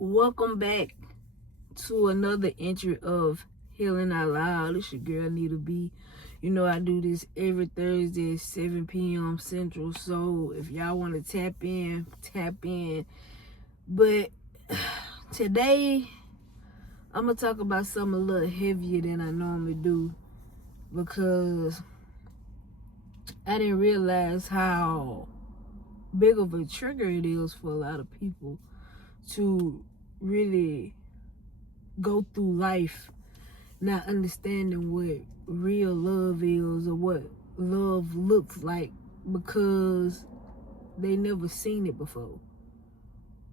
Welcome back to another entry of Healing Out Loud. It's your girl Nita B. You know I do this every Thursday at 7 p.m. Central. So if y'all want to tap in, tap in. But today I'm gonna talk about something a little heavier than I normally do, because I didn't realize how big of a trigger it is for a lot of people to really go through life not understanding what real love is or what love looks like, because they never seen it before.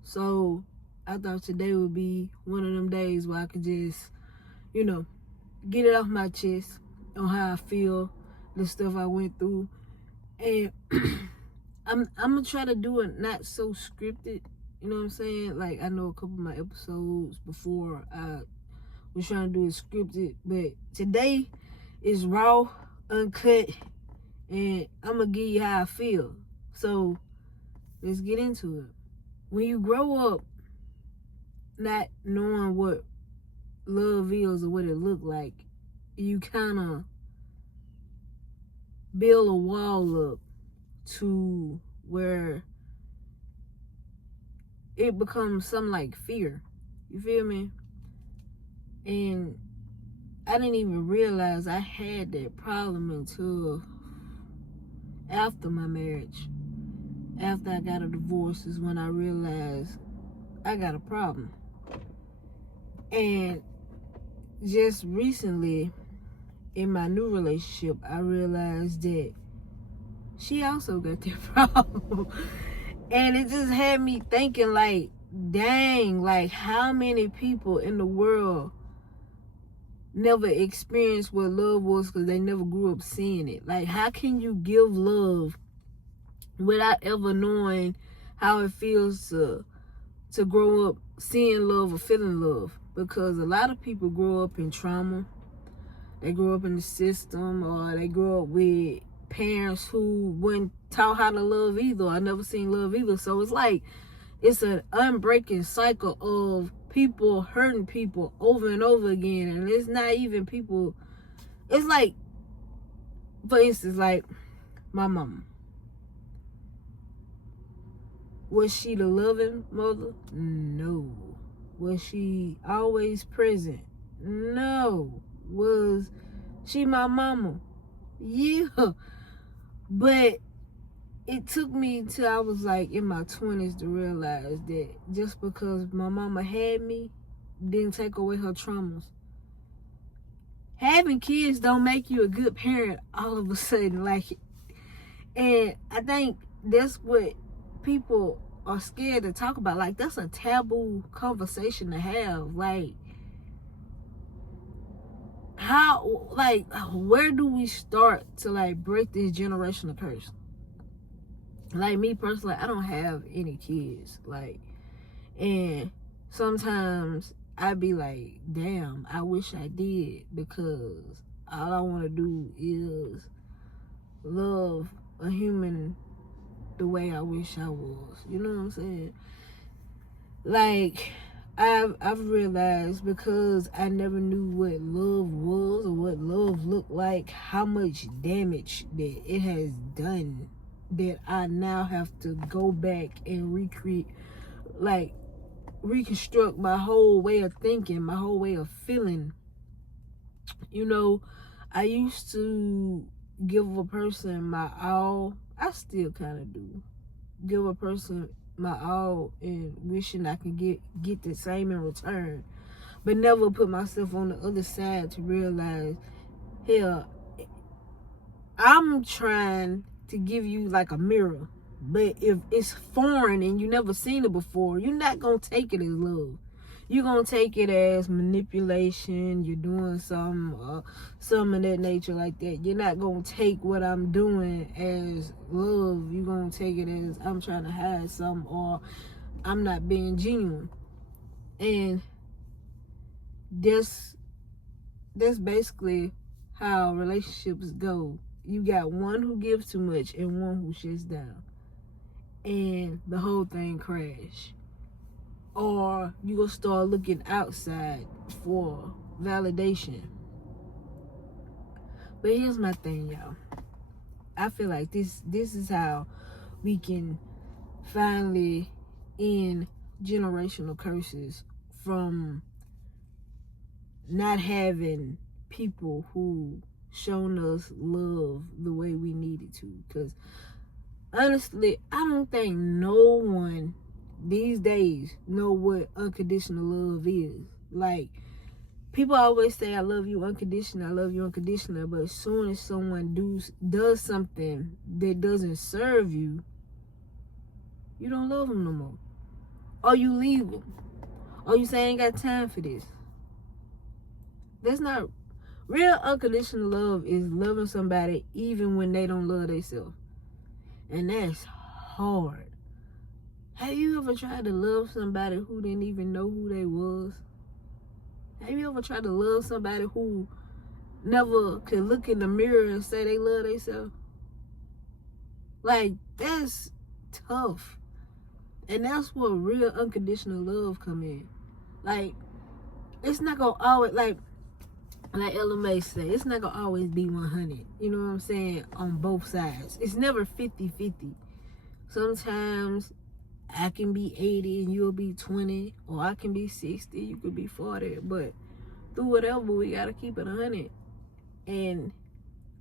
So I thought today would be one of them days where I could just, get it off my chest on how I feel, the stuff I went through. And I'm gonna try to do it not so scripted. You know what I'm saying? Like, I know a couple of my episodes before I was trying to do it scripted, but today is raw, uncut, and I'm gonna give you how I feel. So let's get into it. When you grow up not knowing what love is or what it look like, you kind of build a wall up to where it becomes something like fear. You feel me? And I didn't even realize I had that problem until after my marriage. After I got a divorce is when I realized I got a problem. And just recently in my new relationship, I realized that she also got that problem. And it just had me thinking, like, dang, like, how many people in the world never experienced what love was because they never grew up seeing it? Like, how can you give love without ever knowing how it feels to grow up seeing love or feeling love? Because a lot of people grow up in trauma. They grow up in the system, or they grow up with parents who weren't taught how to love either. I never seen love either. So it's like, it's an unbreaking cycle of people hurting people over and over again. And it's not even people. It's like, for instance, like my mama. Was she the loving mother? No. Was she always present? No. Was she my mama? Yeah. But it took me till I was like in my 20s to realize that just because my mama had me didn't take away her traumas. Having kids don't make you a good parent all of a sudden. Like, and I think that's what people are scared to talk about. Like, that's a taboo conversation to have. Like, how, like, where do we start to, like, break this generational curse? Like, me personally, I don't have any kids. Like, and sometimes I be like, damn, I wish I did, because all I want to do is love a human the way I wish I was. You know what I'm saying? Like, I've realized, because I never knew what love was or what love looked like, how much damage that it has done, that I now have to go back and reconstruct my whole way of thinking, my whole way of feeling. I used to give a person my all. I still kind of do. Give a person my all and wishing I could get the same in return. But never put myself on the other side to realize, hell, I'm trying to give you like a mirror. But if it's foreign and you never seen it before, you're not going to take it as love. You're going to take it as manipulation. You're doing some of that nature like that. You're not going to take what I'm doing as love. You're going to take it as I'm trying to hide something, or I'm not being genuine. And that's basically how relationships go. You got one who gives too much and one who shuts down. And the whole thing crash. or you gonna start looking outside for validation. But here's my thing, y'all. I feel like this is how we can finally end generational curses from not having people who shown us love the way we needed to. Because honestly, I don't think no one these days know what unconditional love is. Like, people always say, I love you unconditional, I love you unconditional, but as soon as someone does something that doesn't serve you, you don't love them no more. Or you leave them. Or you say, I ain't got time for this. That's not real. Unconditional love is loving somebody even when they don't love themselves. And that's hard. Have you ever tried to love somebody who didn't even know who they was? Have you ever tried to love somebody who never could look in the mirror and say they love themselves? Like, that's tough. And that's where real unconditional love come in. Like, it's not gonna always, like Ella May say, it's not gonna always be 100. You know what I'm saying? On both sides. It's never 50-50. Sometimes I can be 80 and you'll be 20, or I can be 60, you could be 40. But through whatever, we gotta keep it 100. And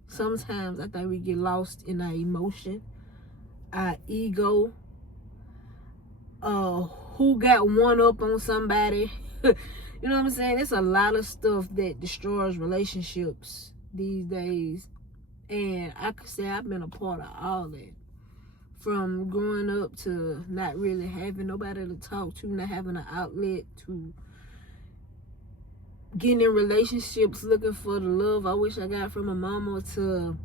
sometimes I think we get lost in our emotion, our ego, who got one up on somebody. You know what I'm saying? It's a lot of stuff that destroys relationships these days. And I could say I've been a part of all that. From growing up to not really having nobody to talk to, not having an outlet, to getting in relationships looking for the love I wish I got from my mama, to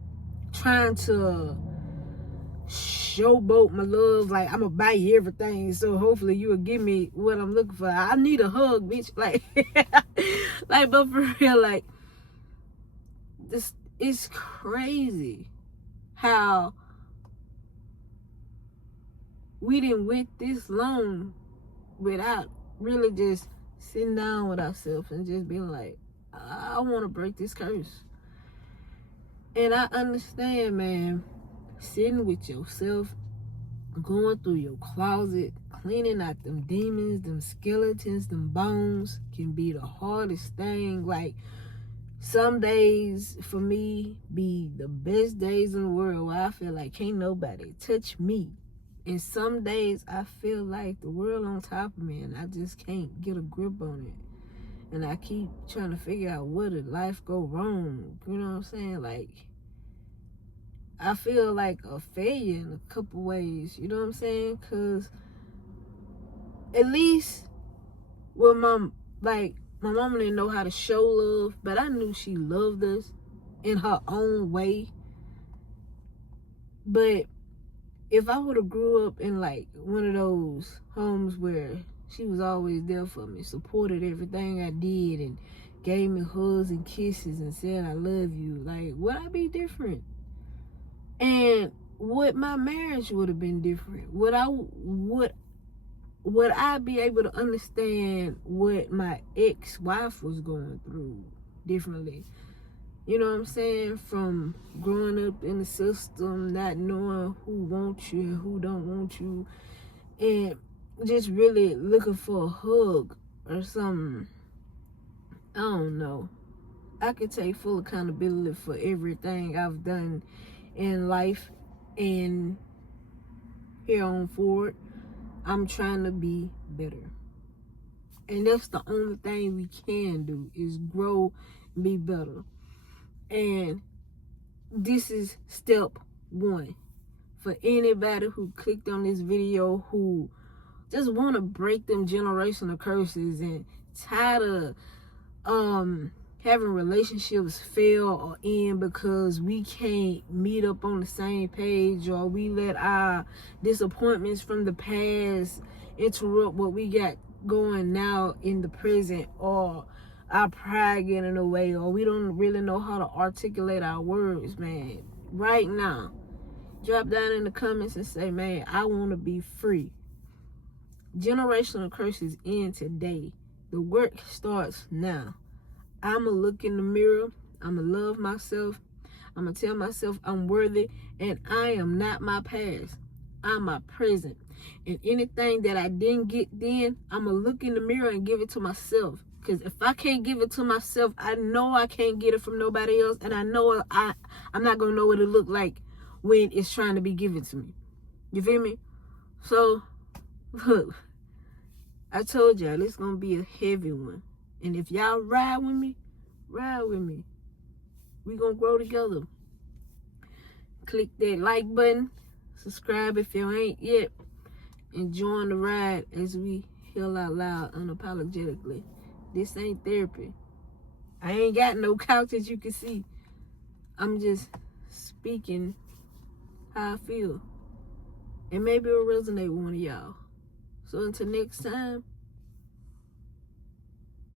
trying to showboat my love, like I'm gonna buy you everything, so hopefully you will give me what I'm looking for. I need a hug, bitch. Like, like, but for real, like, this is crazy how we didn't went this long without really just sitting down with ourselves and just being like, I want to break this curse. And I understand, man, sitting with yourself, going through your closet, cleaning out them demons, them skeletons, them bones can be the hardest thing. Like, some days for me be the best days in the world where I feel like can't nobody touch me. And some days I feel like the world on top of me and I just can't get a grip on it. And I keep trying to figure out where did life go wrong. You know what I'm saying? Like, I feel like a failure in a couple ways. You know what I'm saying? Because at least with my mama didn't know how to show love, but I knew she loved us in her own way. But if I would have grew up in like one of those homes where she was always there for me, supported everything I did, and gave me hugs and kisses and said I love you, like, would I be different? And would my marriage would have been different? Would I be able to understand what my ex-wife was going through differently? You know what I'm saying? From growing up in the system, not knowing who wants you and who don't want you, and just really looking for a hug or something. I don't know. I could take full accountability for everything I've done in life, and here on forward, I'm trying to be better. And that's the only thing we can do, is grow and be better. And this is step one. For anybody who clicked on this video who just want to break them generational curses and tired of having relationships fail or end because we can't meet up on the same page, or we let our disappointments from the past interrupt what we got going now in the present, or our pride getting in the way, or we don't really know how to articulate our words, man. Right now, drop down in the comments and say, man, I want to be free. Generational curses end today. The work starts now. I'ma look in the mirror. I'ma love myself. I'ma tell myself I'm worthy, and I am not my past. I'm my present. And anything that I didn't get then, I'ma look in the mirror and give it to myself. Because if I can't give it to myself, I know I can't get it from nobody else. And I know I'm not going to know what it look like when it's trying to be given to me. You feel me? So, look, I told y'all it's going to be a heavy one. And if y'all ride with me, we going to grow together. Click that like button. Subscribe if you ain't yet. And join the ride as we heal out loud unapologetically. This ain't therapy. I ain't got no couch, as you can see. I'm just speaking how I feel. And maybe it'll resonate with one of y'all. So until next time,